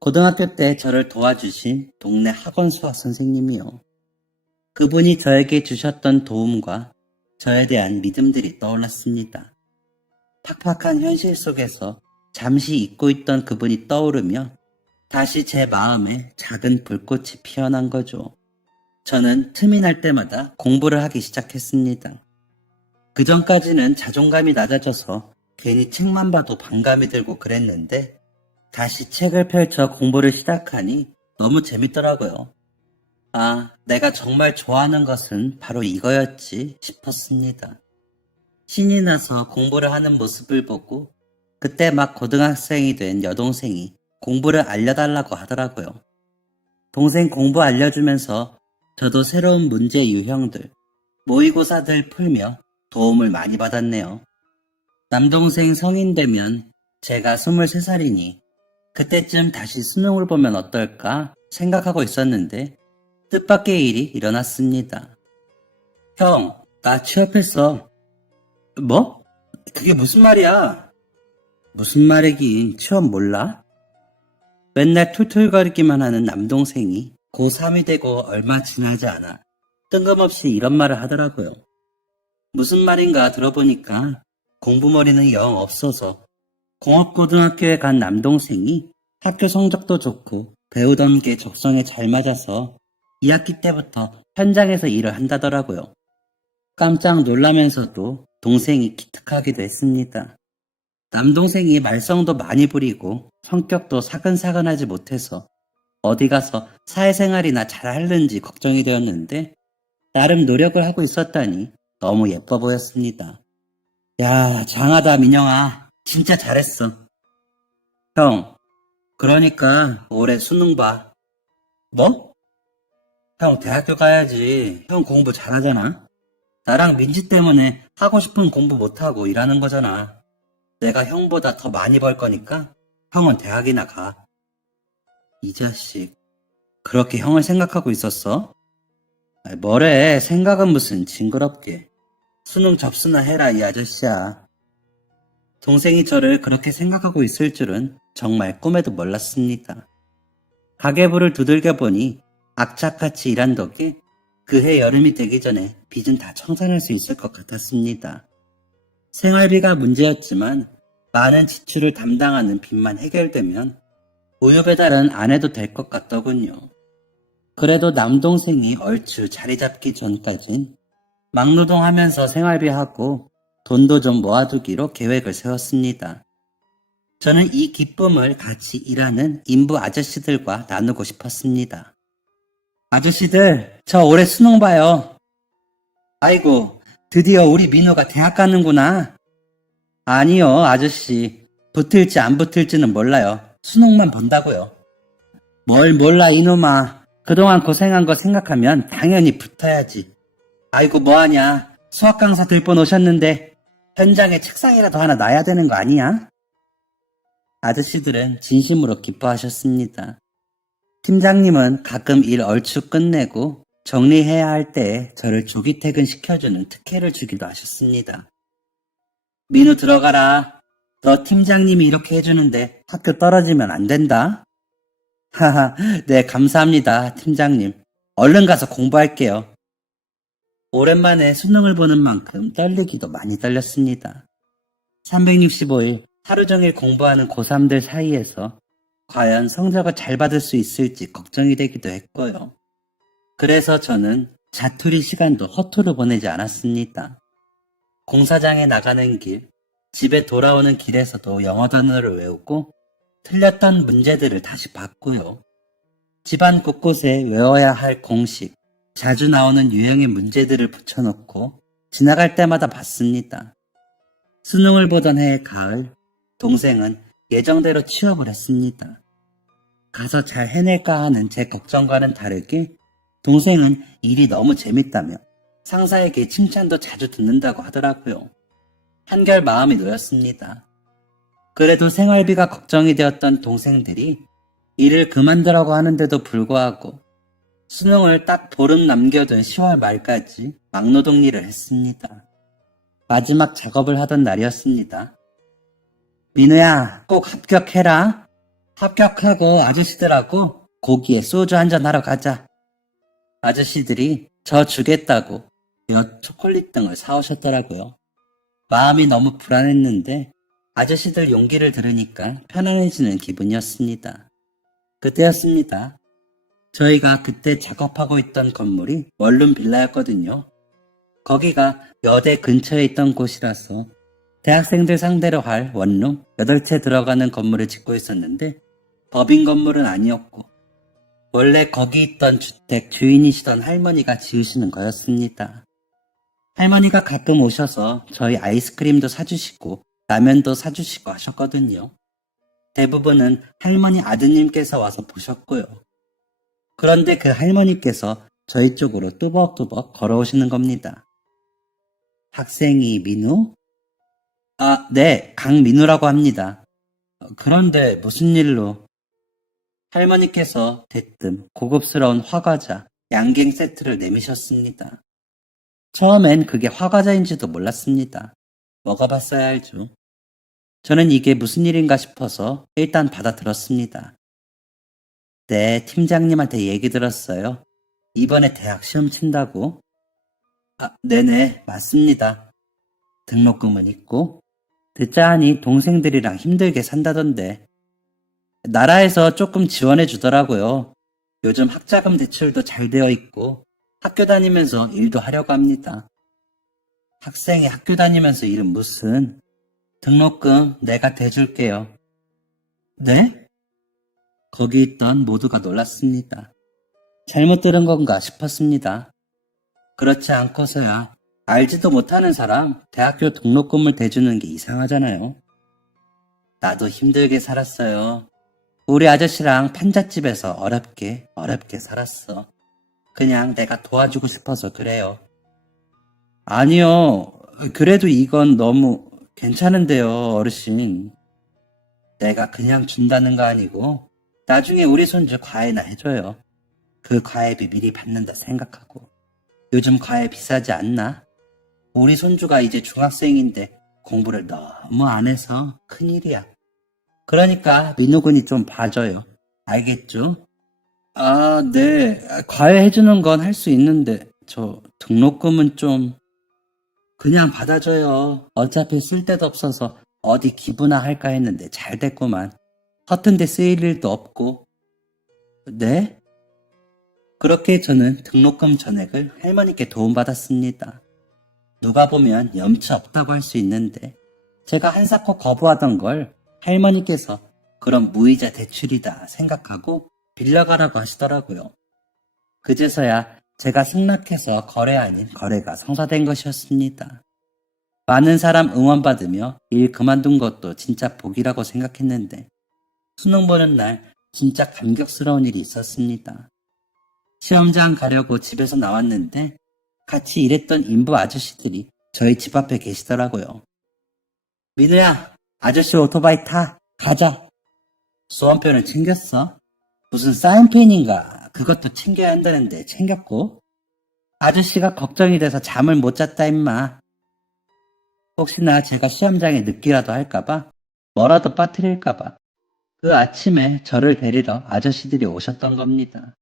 고등학교 때 저를 도와주신 동네 학원 수학 선생님이요. 그분이 저에게 주셨던 도움과 저에 대한 믿음들이 떠올랐습니다. 팍팍한 현실 속에서 잠시 잊고 있던 그분이 떠오르며 다시 제 마음에 작은 불꽃이 피어난 거죠. 저는 틈이 날 때마다 공부를 하기 시작했습니다. 그 전까지는 자존감이 낮아져서 괜히 책만 봐도 반감이 들고 그랬는데 다시 책을 펼쳐 공부를 시작하니 너무 재밌더라고요. 아, 내가 정말 좋아하는 것은 바로 이거였지 싶었습니다. 신이 나서 공부를 하는 모습을 보고 그때 막 고등학생이 된 여동생이 공부를 알려달라고 하더라고요. 동생 공부 알려주면서 저도 새로운 문제 유형들, 모의고사들 풀며 도움을 많이 받았네요. 남동생 성인 되면 제가 23살이니 그때쯤 다시 수능을 보면 어떨까 생각하고 있었는데 뜻밖의 일이 일어났습니다. 형, 나 취업했어. 뭐? 그게 무슨 말이야? 무슨 말이긴 취업 몰라? 맨날 툴툴거리기만 하는 남동생이 고3이 되고 얼마 지나지 않아 뜬금없이 이런 말을 하더라고요. 무슨 말인가 들어보니까 공부머리는 영 없어서 공업고등학교에 간 남동생이 학교 성적도 좋고 배우던 게 적성에 잘 맞아서 2학기 때부터 현장에서 일을 한다더라고요. 깜짝 놀라면서도 동생이 기특하기도 했습니다. 남동생이 말썽도 많이 부리고 성격도 사근사근하지 못해서 어디 가서 사회생활이나 잘 하는지 걱정이 되었는데 나름 노력을 하고 있었다니 너무 예뻐 보였습니다. 야, 장하다 민영아. 진짜 잘했어. 형, 그러니까 올해 수능 봐. 뭐? 형 대학교 가야지. 형 공부 잘하잖아. 나랑 민지 때문에 하고 싶은 공부 못하고 일하는 거잖아. 내가 형보다 더 많이 벌 거니까 형은 대학이나 가. 이 자식, 그렇게 형을 생각하고 있었어? 아이, 뭐래, 생각은 무슨 징그럽게. 수능 접수나 해라, 이 아저씨야. 동생이 저를 그렇게 생각하고 있을 줄은 정말 꿈에도 몰랐습니다. 가계부를 두들겨 보니 악착같이 일한 덕에 그해 여름이 되기 전에 빚은 다 청산할 수 있을 것 같았습니다. 생활비가 문제였지만 많은 지출을 담당하는 빚만 해결되면 우유 배달은 안 해도 될 것 같더군요. 그래도 남동생이 얼추 자리 잡기 전까진 막노동하면서 생활비하고 돈도 좀 모아두기로 계획을 세웠습니다. 저는 이 기쁨을 같이 일하는 인부 아저씨들과 나누고 싶었습니다. 아저씨들, 저 올해 수능 봐요. 아이고, 드디어 우리 민호가 대학 가는구나. 아니요, 아저씨. 붙을지 안 붙을지는 몰라요. 수능만 본다고요. 뭘 몰라, 이놈아. 그동안 고생한 거 생각하면 당연히 붙어야지. 아이고, 뭐하냐. 수학 강사 들보 오셨는데 현장에 책상이라도 하나 놔야 되는 거 아니야? 아저씨들은 진심으로 기뻐하셨습니다. 팀장님은 가끔 일 얼추 끝내고 정리해야 할 때에 저를 조기 퇴근시켜주는 특혜를 주기도 하셨습니다. 민우 들어가라. 너 팀장님이 이렇게 해주는데 학교 떨어지면 안 된다. 하하, 네, 감사합니다, 팀장님. 얼른 가서 공부할게요. 오랜만에 수능을 보는 만큼 떨리기도 많이 떨렸습니다. 365일 하루 종일 공부하는 고3들 사이에서 과연 성적을 잘 받을 수 있을지 걱정이 되기도 했고요. 그래서 저는 자투리 시간도 허투루 보내지 않았습니다. 공사장에 나가는 길, 집에 돌아오는 길에서도 영어 단어를 외우고 틀렸던 문제들을 다시 봤고요. 집안 곳곳에 외워야 할 공식, 자주 나오는 유형의 문제들을 붙여놓고 지나갈 때마다 봤습니다. 수능을 보던 해의 가을, 동생은 예정대로 취업을 했습니다. 가서 잘 해낼까 하는 제 걱정과는 다르게 동생은 일이 너무 재밌다며 상사에게 칭찬도 자주 듣는다고 하더라고요. 한결 마음이 놓였습니다. 그래도 생활비가 걱정이 되었던 동생들이 일을 그만두라고 하는데도 불구하고 수능을 딱 보름 남겨둔 10월 말까지 막노동 일을 했습니다. 마지막 작업을 하던 날이었습니다. 민우야, 꼭 합격해라. 합격하고 아저씨들하고 고기에 소주 한잔 하러 가자. 아저씨들이 저 주겠다고 몇 초콜릿 등을 사오셨더라고요. 마음이 너무 불안했는데 아저씨들 용기를 들으니까 편안해지는 기분이었습니다. 그때였습니다. 저희가 그때 작업하고 있던 건물이 원룸 빌라였거든요. 거기가 여대 근처에 있던 곳이라서 대학생들 상대로 할 원룸 8채 들어가는 건물을 짓고 있었는데 법인 건물은 아니었고 원래 거기 있던 주택 주인이시던 할머니가 지으시는 거였습니다. 할머니가 가끔 오셔서 저희 아이스크림도 사주시고 라면도 사주시고 하셨거든요. 대부분은 할머니 아드님께서 와서 보셨고요. 그런데 그 할머니께서 저희 쪽으로 뚜벅뚜벅 걸어오시는 겁니다. 학생이 민우? 아, 네, 강민우라고 합니다. 그런데 무슨 일로? 할머니께서 대뜸 고급스러운 화과자, 양갱 세트를 내미셨습니다. 처음엔 그게 화과자인지도 몰랐습니다. 먹어봤어야 알죠. 저는 이게 무슨 일인가 싶어서 일단 받아들었습니다. 네, 팀장님한테 얘기 들었어요. 이번에 대학 시험 친다고? 아, 네네, 맞습니다. 등록금은 있고, 듣자 하니 동생들이랑 힘들게 산다던데. 나라에서 조금 지원해 주더라고요. 요즘 학자금 대출도 잘 되어 있고, 학교 다니면서 일도 하려고 합니다. 학생이 학교 다니면서 일은 무슨? 등록금 내가 대줄게요. 네? 거기 있던 모두가 놀랐습니다. 잘못 들은 건가 싶었습니다. 그렇지 않고서야 알지도 못하는 사람 대학교 등록금을 대주는 게 이상하잖아요. 나도 힘들게 살았어요. 우리 아저씨랑 판잣집에서 어렵게 살았어. 그냥 내가 도와주고 싶어서 그래요. 아니요. 그래도 이건 너무 괜찮은데요, 어르신. 내가 그냥 준다는 거 아니고 나중에 우리 손주 과외나 해줘요. 그 과외비 미리 받는다 생각하고. 요즘 과외 비싸지 않나? 우리 손주가 이제 중학생인데 공부를 너무 안 해서 큰일이야. 그러니까 민호군이 좀 봐줘요. 알겠죠? 아, 네. 과외 해주는 건 할 수 있는데 저 등록금은 좀 그냥 받아줘요. 어차피 쓸 데도 없어서 어디 기부나 할까 했는데 잘 됐구만. 허튼 데 쓰일 일도 없고. 네? 그렇게 저는 등록금 전액을 할머니께 도움받았습니다. 누가 보면 염치 없다고 할 수 있는데 제가 한사코 거부하던 걸 할머니께서 그런 무이자 대출이다 생각하고 빌려가라고 하시더라고요. 그제서야 제가 승낙해서 거래 아닌 거래가 성사된 것이었습니다. 많은 사람 응원받으며 일 그만둔 것도 진짜 복이라고 생각했는데 수능 보는 날 진짜 감격스러운 일이 있었습니다. 시험장 가려고 집에서 나왔는데 같이 일했던 인부 아저씨들이 저희 집 앞에 계시더라고요. 민우야, 아저씨 오토바이 타. 가자. 수험표는 챙겼어? 무슨 사인펜인가 그것도 챙겨야 한다는데 챙겼고. 아저씨가 걱정이 돼서 잠을 못 잤다 임마. 혹시나 제가 시험장에 늦기라도 할까봐 뭐라도 빠뜨릴까봐 그 아침에 저를 데리러 아저씨들이 오셨던 겁니다.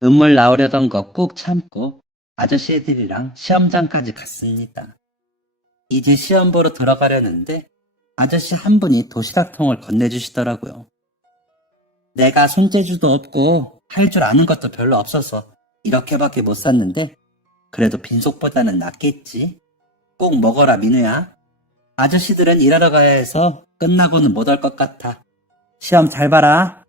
눈물 나오려던 거 꾹 참고 아저씨들이랑 시험장까지 갔습니다. 이제 시험 보러 들어가려는데 아저씨 한 분이 도시락통을 건네주시더라고요. 내가 손재주도 없고 할 줄 아는 것도 별로 없어서 이렇게밖에 못 샀는데 그래도 빈속보다는 낫겠지. 꼭 먹어라, 민우야. 아저씨들은 일하러 가야 해서 끝나고는 못 올 것 같아. 시험 잘 봐라.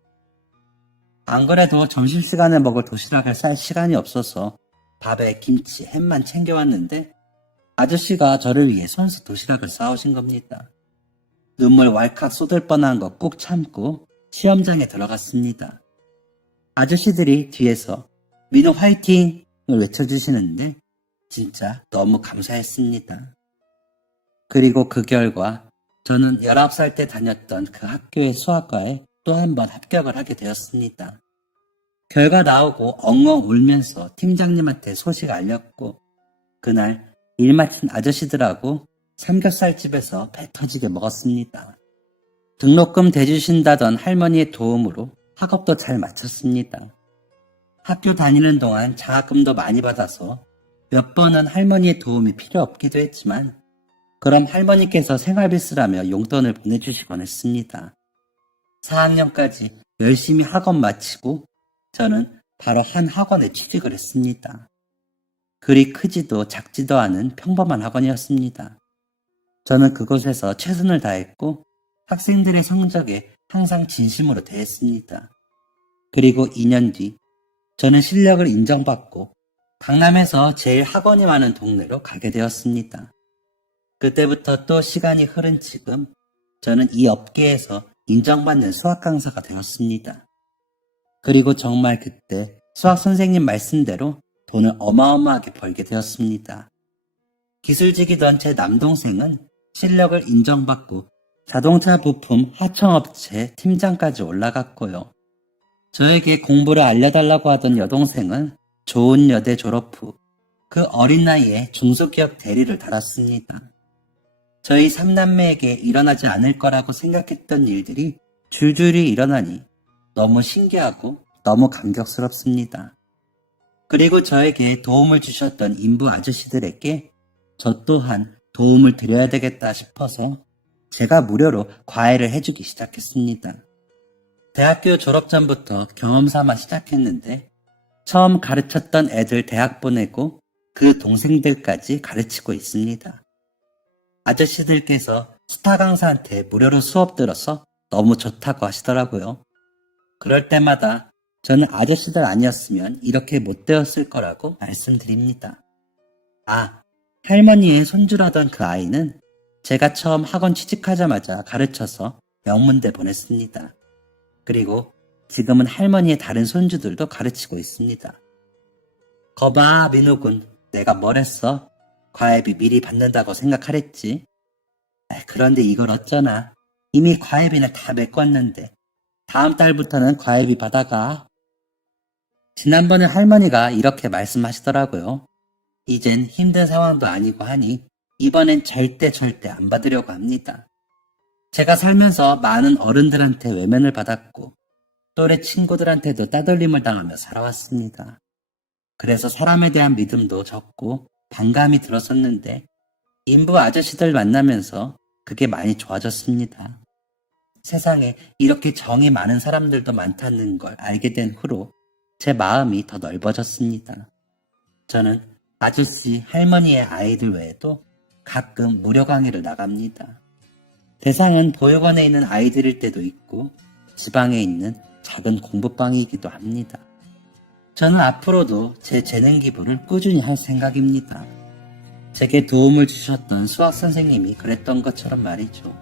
안 그래도 점심시간에 먹을 도시락을 쌀 시간이 없어서 밥에 김치, 햄만 챙겨왔는데 아저씨가 저를 위해 손수 도시락을 싸오신 겁니다. 눈물 왈칵 쏟을 뻔한 거 꾹 참고 시험장에 들어갔습니다. 아저씨들이 뒤에서 민우 화이팅을 외쳐주시는데 진짜 너무 감사했습니다. 그리고 그 결과 저는 19살 때 다녔던 그 학교의 수학과에 또 한 번 합격을 하게 되었습니다. 결과 나오고 엉엉 울면서 팀장님한테 소식 알렸고 그날 일 마친 아저씨들하고 삼겹살집에서 배 터지게 먹었습니다. 등록금 대주신다던 할머니의 도움으로 학업도 잘 마쳤습니다. 학교 다니는 동안 장학금도 많이 받아서 몇 번은 할머니의 도움이 필요 없기도 했지만 그럼 할머니께서 생활비 쓰라며 용돈을 보내주시곤 했습니다. 4학년까지 열심히 학원 마치고 저는 바로 한 학원에 취직을 했습니다. 그리 크지도 작지도 않은 평범한 학원이었습니다. 저는 그곳에서 최선을 다했고 학생들의 성적에 항상 진심으로 대했습니다. 그리고 2년 뒤 저는 실력을 인정받고 강남에서 제일 학원이 많은 동네로 가게 되었습니다. 그때부터 또 시간이 흐른 지금 저는 이 업계에서 인정받는 수학 강사가 되었습니다. 그리고 정말 그때 수학 선생님 말씀대로 돈을 어마어마하게 벌게 되었습니다. 기술직이던 제 남동생은 실력을 인정받고 자동차 부품 하청업체 팀장까지 올라갔고요. 저에게 공부를 알려달라고 하던 여동생은 좋은 여대 졸업 후 그 어린 나이에 중소기업 대리를 달았습니다. 저희 3남매에게 일어나지 않을 거라고 생각했던 일들이 줄줄이 일어나니 너무 신기하고 너무 감격스럽습니다. 그리고 저에게 도움을 주셨던 인부 아저씨들에게 저 또한 도움을 드려야 되겠다 싶어서 제가 무료로 과외를 해주기 시작했습니다. 대학교 졸업 전부터 경험 삼아 시작했는데 처음 가르쳤던 애들 대학 보내고 그 동생들까지 가르치고 있습니다. 아저씨들께서 스타 강사한테 무료로 수업 들어서 너무 좋다고 하시더라고요. 그럴 때마다 저는 아저씨들 아니었으면 이렇게 못 되었을 거라고 말씀드립니다. 아, 할머니의 손주라던 그 아이는 제가 처음 학원 취직하자마자 가르쳐서 명문대 보냈습니다. 그리고 지금은 할머니의 다른 손주들도 가르치고 있습니다. 거봐, 민우군. 내가 뭘 했어? 과외비 미리 받는다고 생각하랬지? 그런데 이걸 어쩌나. 이미 과외비는 다 메꿨는데 다음 달부터는 과외비 받아가. 지난번에 할머니가 이렇게 말씀하시더라고요. 이젠 힘든 상황도 아니고 하니 이번엔 절대 안 받으려고 합니다. 제가 살면서 많은 어른들한테 외면을 받았고 또래 친구들한테도 따돌림을 당하며 살아왔습니다. 그래서 사람에 대한 믿음도 적고 반감이 들었었는데 인부 아저씨들 만나면서 그게 많이 좋아졌습니다. 세상에 이렇게 정이 많은 사람들도 많다는 걸 알게 된 후로 제 마음이 더 넓어졌습니다. 저는 아저씨, 할머니의 아이들 외에도 가끔 무료 강의를 나갑니다. 대상은 보육원에 있는 아이들일 때도 있고 지방에 있는 작은 공부방이기도 합니다. 저는 앞으로도 제 재능 기부를 꾸준히 할 생각입니다. 제게 도움을 주셨던 수학 선생님이 그랬던 것처럼 말이죠.